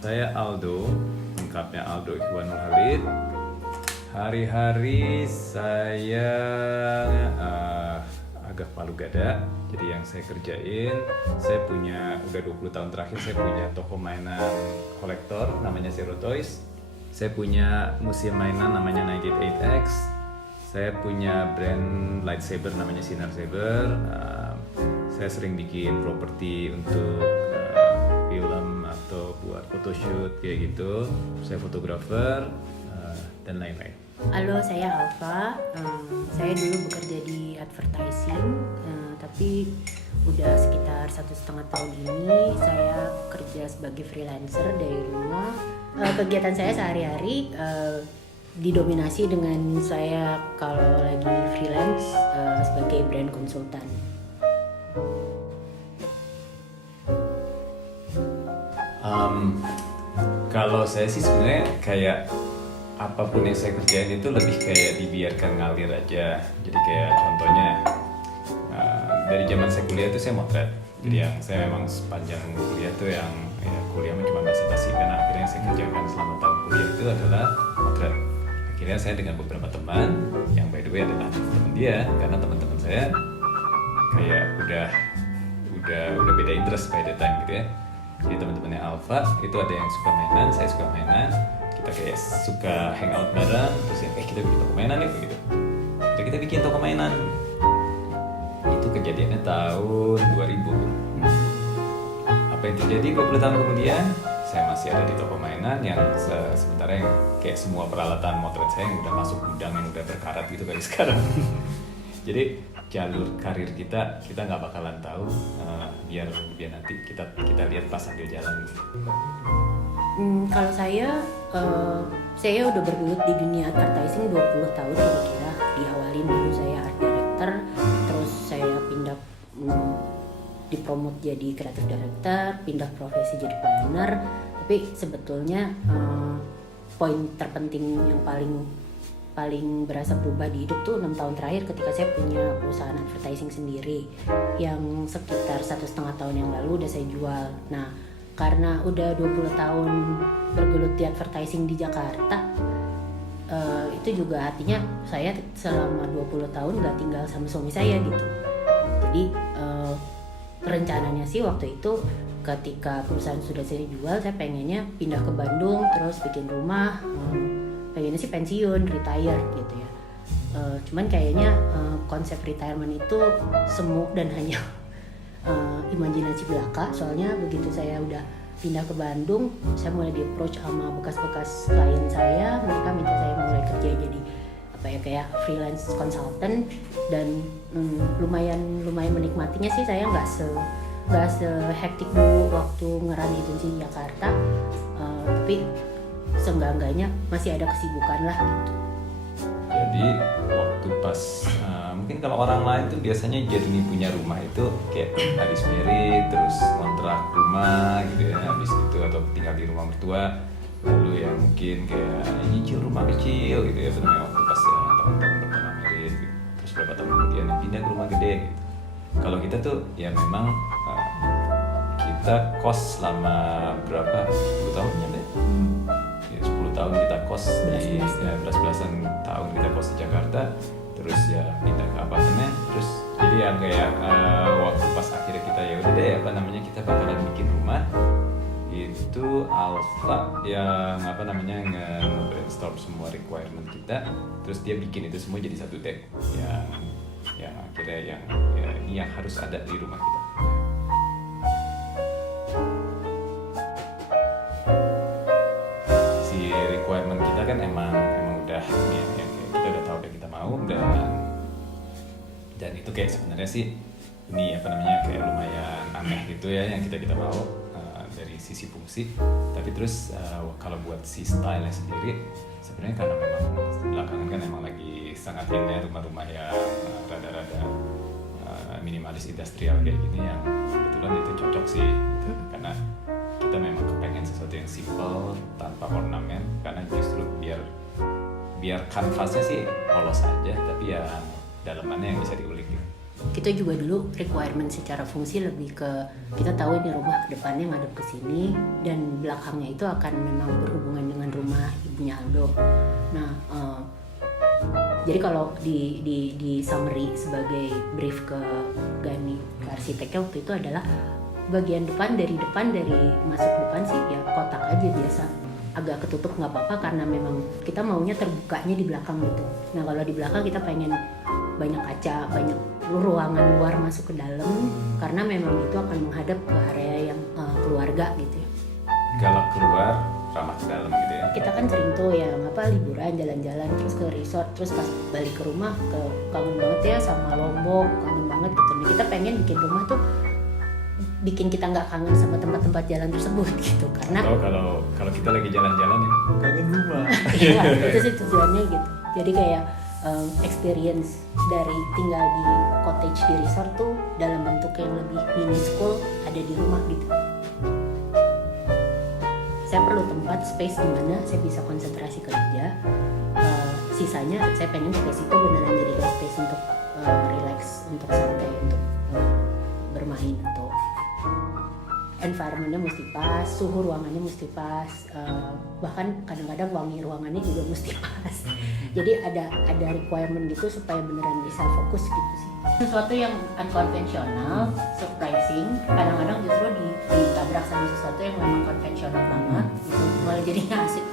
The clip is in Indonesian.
Saya Aldo, lengkapnya Aldo Ikhwanul Halid. Hari-hari saya agak palu gada. Jadi yang saya kerjain, saya punya udah 20 tahun terakhir saya punya toko mainan kolektor namanya Zero Toys. Saya punya museum mainan namanya 98X. Saya punya brand lightsaber namanya Sinar Saber. Saya sering bikin properti untuk film atau buat photoshoot kayak gitu. Saya fotografer dan lain-lain. Halo, saya Alfa. Saya dulu bekerja di advertising, tapi udah sekitar 1,5 tahun ini saya kerja sebagai freelancer dari rumah. Kegiatan saya sehari-hari didominasi dengan saya kalau lagi freelance sebagai brand konsultan. Kalau saya sih sebenarnya kayak apapun yang saya kerjain itu lebih kayak dibiarkan ngalir aja. Jadi kayak contohnya dari zaman saya kuliah itu saya motret. Jadi yang saya memang sepanjang kuliah tuh yang ya kuliah cuma basa-basi, karena akhirnya yang saya kerjakan selama tahun kuliah itu adalah motret. Akhirnya saya dengan beberapa teman yang by the way adalah teman dia, karena teman-teman saya kayak udah beda interest by the time gitu ya. Jadi teman-temannya Alfa itu ada yang suka mainan, saya suka mainan, kita kayak suka hangout bareng, terus ya kita bikin toko mainan yuk gitu. Jadi kita bikin toko mainan. Itu kejadiannya tahun 2000. Apa yang terjadi 20 tahun kemudian? Saya masih ada di toko mainan yang sementara yang kayak semua peralatan motret saya yang udah masuk gudang yang udah berkarat gitu kayak sekarang. Jadi jalur karir kita nggak bakalan tahu, biar nanti kita lihat pas sambil jalan. Kalau saya udah bergelut di dunia advertising 20 tahun kira-kira. Diawali dulu saya art director, terus saya pindah dipromot jadi creative director, pindah profesi jadi planner. Tapi sebetulnya poin terpenting yang paling berasa berubah di hidup tuh 6 tahun terakhir ketika saya punya perusahaan advertising sendiri yang sekitar 1,5 tahun yang lalu udah saya jual. Nah, karena udah 20 tahun bergelut di advertising di Jakarta, itu juga artinya saya selama 20 tahun gak tinggal sama suami saya gitu. Jadi rencananya sih waktu itu ketika perusahaan sudah saya jual, saya pengennya pindah ke Bandung terus bikin rumah, pengennya sih pensiun, retire gitu ya. Cuman kayaknya konsep retirement itu semu dan hanya imajinasi belaka. Soalnya begitu saya udah pindah ke Bandung, saya mulai di approach sama bekas-bekas klien saya. Mereka minta saya mulai kerja jadi kayak freelance consultant, dan lumayan menikmatinya sih. Saya nggak se-hektik dulu waktu ngeran agensi di Jakarta, tapi seenggak-enggaknya masih ada kesibukan lah gitu. Jadi waktu pas mungkin kalau orang lain tuh biasanya journey punya rumah itu kayak habis married terus kontrak rumah gitu ya, habis itu atau tinggal di rumah mertua, lalu ya mungkin kayak nyicil rumah kecil gitu ya, namanya waktu pas ya tahun-tahun pertama married gitu. Terus berapa tahun kemudian pindah ke rumah gede gitu. Kalau kita tuh ya memang kita kos selama berapa 10 tahun ya deh. 10 tahun kita kos di belas-belasan tahun kita kos di Jakarta, terus ya pindah ke apartemen, terus jadi yang kayak waktu pas akhirnya kita ya udah deh kita bakalan bikin rumah, itu Alfa yang nge-brainstorm semua requirement kita, terus dia bikin itu semua jadi satu deck yang akhirnya ini yang harus ada di rumah kita. Requirement kita kan emang udah yang kita udah tahu dan kita mau, dan itu kayak sebenarnya sih ini kayak lumayan aneh gitu ya yang kita mau dari sisi fungsi, tapi terus kalau buat si style-nya sendiri sebenarnya karena memang belakangan kan emang lagi sangat innya rumah-rumah yang rada-rada minimalis industrial kayak gini, yang kebetulan itu cocok sih gitu. Karena kita memang kepengen sesuatu yang simple tanpa ornamen, karena justru biar kanvasnya sih polos aja, tapi ya dalamannya yang bisa diulik gitu. kita juga dulu requirement secara fungsi lebih ke kita tahu ini rumah depannya ngadep ke sini dan belakangnya itu akan memang berhubungan dengan rumah ibunya Aldo. Nah, jadi kalau di summary sebagai brief ke Gani, ke arsiteknya waktu itu adalah bagian depan dari masuk depan sih ya kotak aja biasa, agak ketutup nggak apa-apa karena memang kita maunya terbukanya di belakang gitu. Nah kalau di belakang kita pengen banyak kaca, banyak ruangan luar masuk ke dalam karena memang itu akan menghadap ke area yang keluarga gitu ya. Kalau keluar ramah ke dalam gitu ya. Kita kan sering tuh ya ngapa liburan jalan-jalan terus ke resort, terus pas balik ke rumah kangen banget ya sama Lombok, kangen banget gitu. Nah, kita pengen bikin rumah tuh bikin kita nggak kangen sama tempat-tempat jalan tersebut gitu karena kalau kita lagi jalan-jalan ya kangen rumah. iya itu sih tujuannya gitu. Jadi kayak experience dari tinggal di cottage di resort tuh dalam bentuk yang lebih minuscule ada di rumah gitu. Saya perlu tempat space di mana saya bisa konsentrasi kerja. Sisanya saya pengen space itu beneran jadi space untuk relax, untuk santai, untuk bermain atau environmentnya mesti pas, suhu ruangannya mesti pas, bahkan kadang-kadang wangi ruangannya juga mesti pas. Jadi ada requirement gitu supaya beneran bisa fokus gitu sih. Sesuatu yang unkonvensional, surprising, kadang-kadang justru ditabrak sama sesuatu yang memang konvensional banget, gitu malah jadinya asik.